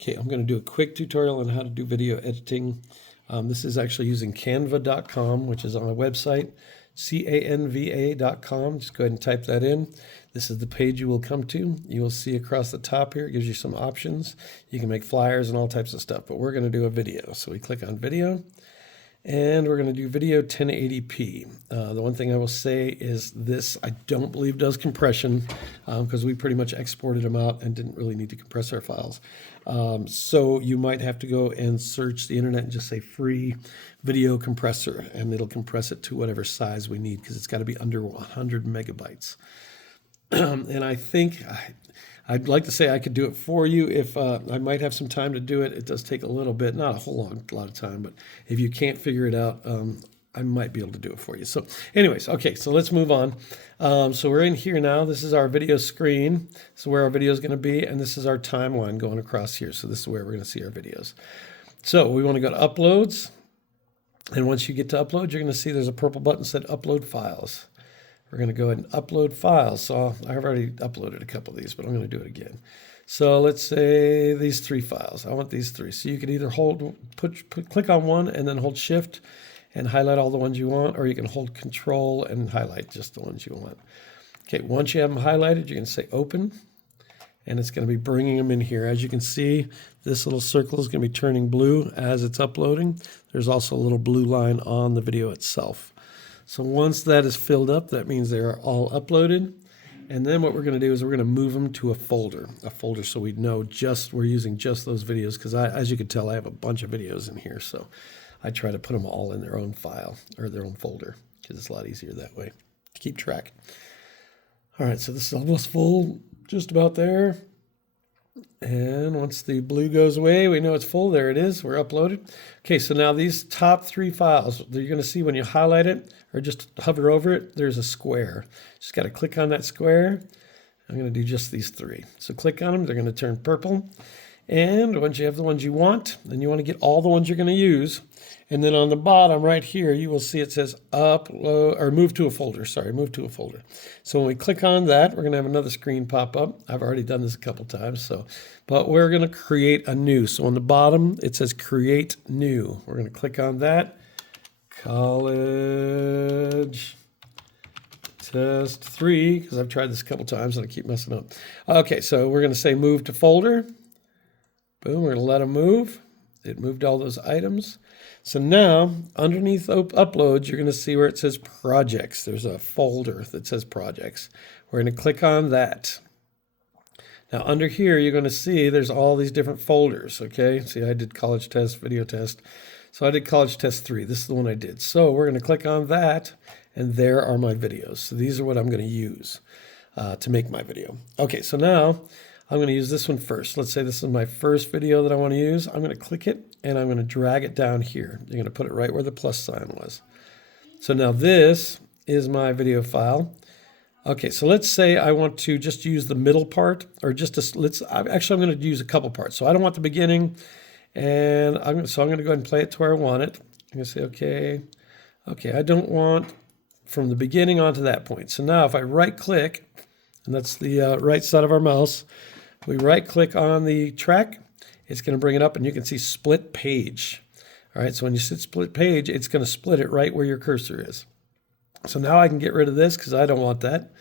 Okay, I'm going to do a quick tutorial on how to do video editing. This is actually using canva.com, which is on a website, canva.com. Just go ahead and type that in. This is the page you will come to. You will see across the top here, it gives you some options. You can make flyers and all types of stuff, but we're going to do a video. So we click on video. And we're going to do video 1080p. The one thing I will say is this, I don't believe does compression because we pretty much exported them out and didn't really need to compress our files. So you might have to go and search the internet and just say free video compressor, and it'll compress it to whatever size we need because it's got to be under 100 megabytes. And I think I'd like to say I could do it for you if I might have some time to do it. It does take a little bit, not a whole lot of time, but if you can't figure it out, I might be able to do it for you. So anyways, okay, so let's move on. So we're in here now. This is our video screen. This is where our video is going to be, and this is our timeline going across here. So this is where we're going to see our videos. So we want to go to Uploads, and once you get to Upload, you're going to see there's a purple button that said Upload Files. We're going to go ahead and upload files. So I've already uploaded a couple of these, but I'm going to do it again. So let's say these 3 files. I want these 3. So you can either click on one and then hold Shift and highlight all the ones you want, or you can hold Control and highlight just the ones you want. Okay, once you have them highlighted, you're going to say Open, and it's going to be bringing them in here. As you can see, this little circle is going to be turning blue as it's uploading. There's also a little blue line on the video itself. So once that is filled up, that means they are all uploaded. And then what we're going to do is we're going to move them to a folder so we know we're using just those videos, because as you can tell, I have a bunch of videos in here. So I try to put them all in their own file or their own folder because it's a lot easier that way to keep track. All right, so this is almost full, just about there. And once the blue goes away, we know it's full. There it is. We're uploaded. Okay, so now these top 3 files, you're going to see when you highlight it or just hover over it, there's a square. Just got to click on that square. I'm going to do just these 3. So click on them. They're going to turn purple. And once you have the ones you want, then you want to get all the ones you're going to use. And then on the bottom right here, you will see it says upload or move to a folder. Sorry, move to a folder. So when we click on that, we're going to have another screen pop up. I've already done this a couple times, but we're going to create a new. So on the bottom, it says create new. We're going to click on that. College test 3, because I've tried this a couple times and I keep messing up. Okay, so we're going to say move to folder. Boom, we're going to let them move. It moved all those items. So now, underneath uploads, you're going to see where it says projects. There's a folder that says projects. We're going to click on that. Now, under here, you're going to see there's all these different folders, okay? See, I did college test, video test. So I did college test 3. This is the one I did. So we're going to click on that, and there are my videos. So these are what I'm going to use to make my video. Okay, so now I'm going to use this one first. Let's say this is my first video that I want to use. I'm going to click it, and I'm going to drag it down here. You're going to put it right where the plus sign was. So now this is my video file. Okay, so let's say I want to just use the middle part, or just I'm going to use a couple parts. So I don't want the beginning, and I'm going to go ahead and play it to where I want it. I'm going to say, okay, I don't want from the beginning on to that point. So now if I right click, and that's the right side of our mouse, we right click on the track, it's going to bring it up and you can see split page. All right, so when you hit split page, it's going to split it right where your cursor is. So now I can get rid of this because I don't want that.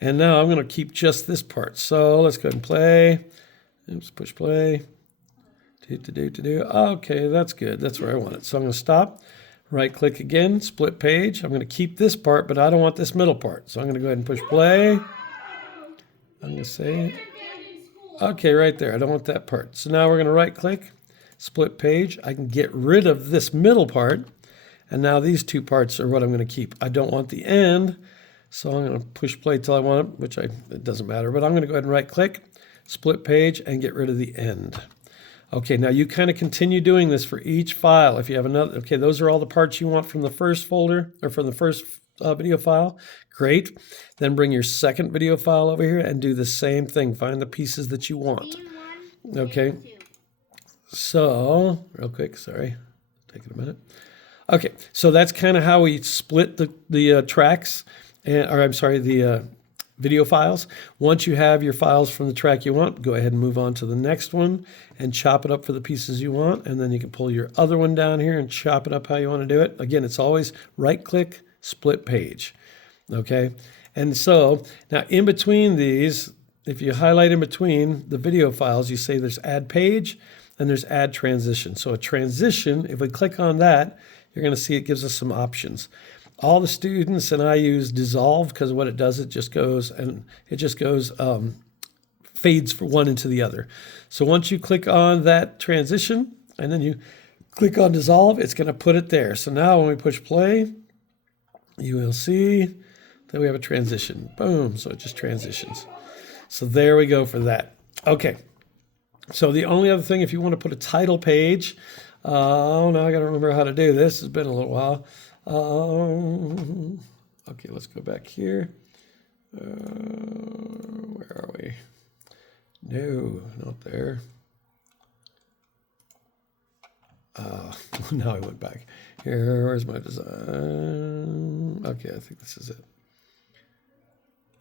And now I'm going to keep just this part. So let's go ahead and play. Oops, push play. Okay, that's good. That's where I want it. So I'm going to stop, right click again, split page. I'm going to keep this part, but I don't want this middle part. So I'm going to go ahead and push play. I'm going to say, okay, right there. I don't want that part. So now we're going to right click, split page. I can get rid of this middle part. And now these 2 parts are what I'm going to keep. I don't want the end. So I'm going to push play till I want it, which it doesn't matter. But I'm going to go ahead and right click, split page, and get rid of the end. Okay, now you kind of continue doing this for each file. If you have another, okay, those are all the parts you want from the first folder or from the first video file. Great. Then bring your second video file over here and do the same thing. Find the pieces that you want. Okay. So, real quick, sorry, taking a minute. Okay, so that's kind of how we split the tracks, or I'm sorry, the video files. Once you have your files from the track you want, go ahead and move on to the next one and chop it up for the pieces you want. And then you can pull your other one down here and chop it up how you want to do it. Again, it's always right click, split page. Okay. And so now in between these, if you highlight in between the video files, you say there's add page and there's add transition. So a transition, if we click on that, you're going to see it gives us some options. All the students and I use dissolve because what it does, it just goes fades from one into the other. So once you click on that transition and then you click on dissolve, it's going to put it there. So now when we push play, you will see that we have a transition. Boom. So it just transitions. So there we go for that. Okay. So the only other thing, if you want to put a title page, now I got to remember how to do this. It's been a little while. Okay, let's go back here. Where are we? No, not there. Now I went back. Here, where's my design? Okay, I think this is it.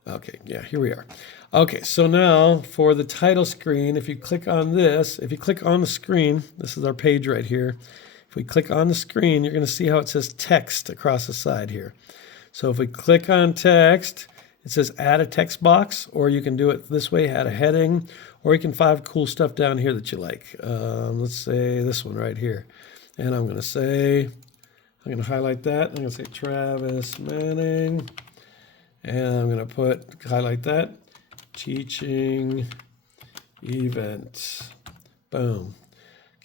Okay, yeah, here we are. Okay, so now for the title screen, if you click on this, if you click on the screen, this is our page right here. If we click on the screen, you're going to see how it says text across the side here. So if we click on text, it says add a text box, or you can do it this way, add a heading, or you can find cool stuff down here that you like. Let's say this one right here. And I'm going to highlight that. I'm going to say Travis Manning. And I'm going to highlight that, teaching event. Boom.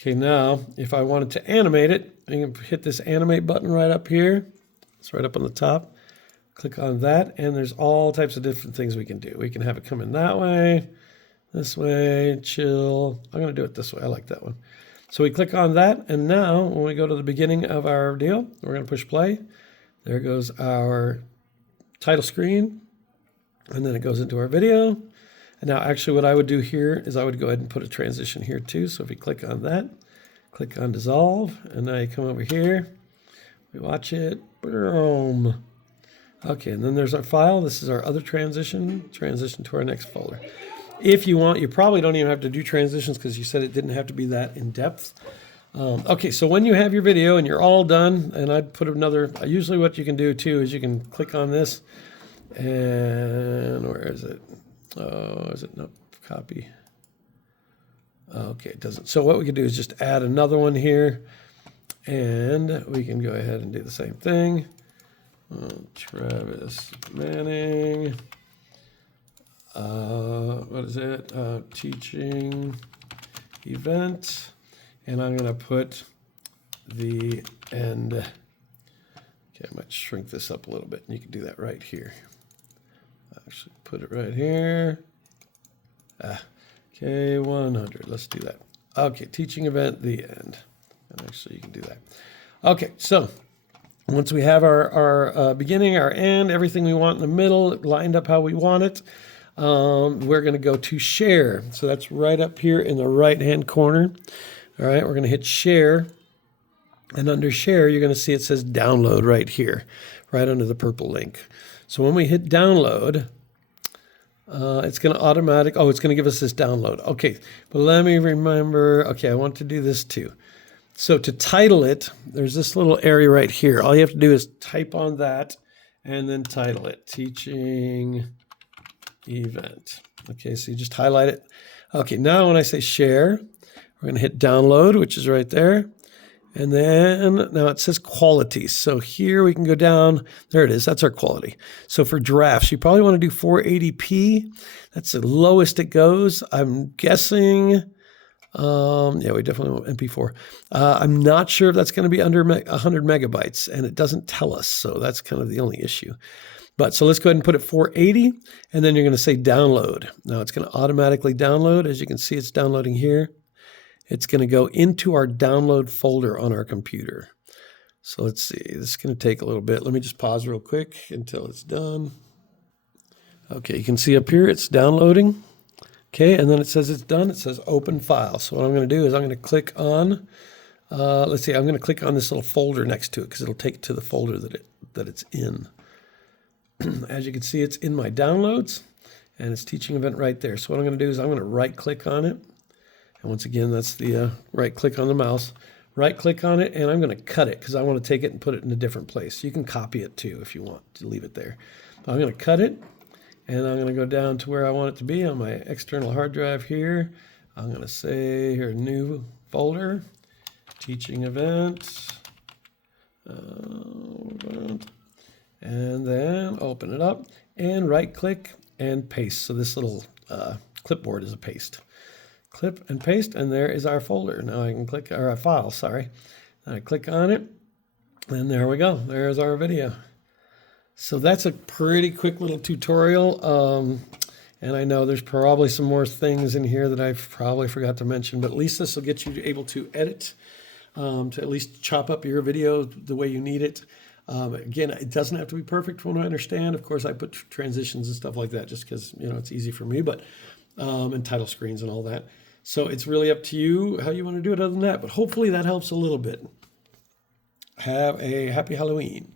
Okay, now if I wanted to animate it, I can hit this animate button right up here. It's right up on the top. Click on that, and there's all types of different things we can do. We can have it come in that way, this way, chill. I'm going to do it this way. I like that one. So we click on that, and now when we go to the beginning of our deal, we're going to push play. There goes our title screen, and then it goes into our video. And now actually what I would do here is I would go ahead and put a transition here too. So if you click on that, click on dissolve, and now you come over here, we watch it, boom. Okay, and then there's our file. This is our other transition to our next folder. If you want, you probably don't even have to do transitions because you said it didn't have to be that in depth. Okay, so when you have your video and you're all done, and I'd put another, usually what you can do too is you can click on this, and where is it? Oh, is it not copy? Okay, it doesn't. So what we can do is just add another one here, and we can go ahead and do the same thing. Travis Manning. What is it? Teaching event. And I'm going to put the end. Okay, I might shrink this up a little bit, and you can do that right here. Actually, put it right here. Okay, 100. Let's do that. Okay, teaching event, the end. And actually, you can do that. Okay, so once we have our beginning, our end, everything we want in the middle, lined up how we want it, we're going to go to share. So that's right up here in the right-hand corner. All right, we're going to hit share, and under share, you're going to see it says download right here, right under the purple link. So when we hit download, it's going to it's going to give us this download. Okay, but let me remember, okay, I want to do this too. So to title it, there's this little area right here. All you have to do is type on that and then title it, teaching event. Okay, so you just highlight it. Okay, now when I say share, we're going to hit download, which is right there. And then now it says quality. So here we can go down. There it is. That's our quality. So for drafts, you probably want to do 480p. That's the lowest it goes. I'm guessing, yeah, we definitely want MP4. I'm not sure if that's going to be under 100 megabytes, and it doesn't tell us. So that's kind of the only issue. But so let's go ahead and put it 480, and then you're going to say download. Now it's going to automatically download. As you can see, it's downloading here. It's going to go into our download folder on our computer. So let's see, this is going to take a little bit. Let me just pause real quick until it's done. Okay, you can see up here it's downloading. Okay, and then it says it's done. It says open file. So what I'm going to do is I'm going to click on, let's see, I'm going to click on this little folder next to it because it'll take it to the folder that it's in. As you can see, it's in my downloads. and it's teaching event right there. So what I'm going to do is I'm going to right click on it. And once again, that's the right click on the mouse. Right click on it, and I'm going to cut it because I want to take it and put it in a different place. You can copy it too if you want to leave it there. But I'm going to cut it, and I'm going to go down to where I want it to be on my external hard drive here. I'm going to say here, new folder, teaching event, and then open it up and right click and paste. So this little clipboard is a paste. Clip and paste, and there is our folder. Now I can click, or our file, sorry. I click on it, and there we go. There's our video. So that's a pretty quick little tutorial. And I know there's probably some more things in here that I've probably forgot to mention, but at least this will get you able to edit, to at least chop up your video the way you need it. Again, it doesn't have to be perfect from what I understand. Of course, I put transitions and stuff like that just because, you know, it's easy for me, but and title screens and all that. So it's really up to you how you want to do it other than that. But hopefully that helps a little bit. Have a happy Halloween.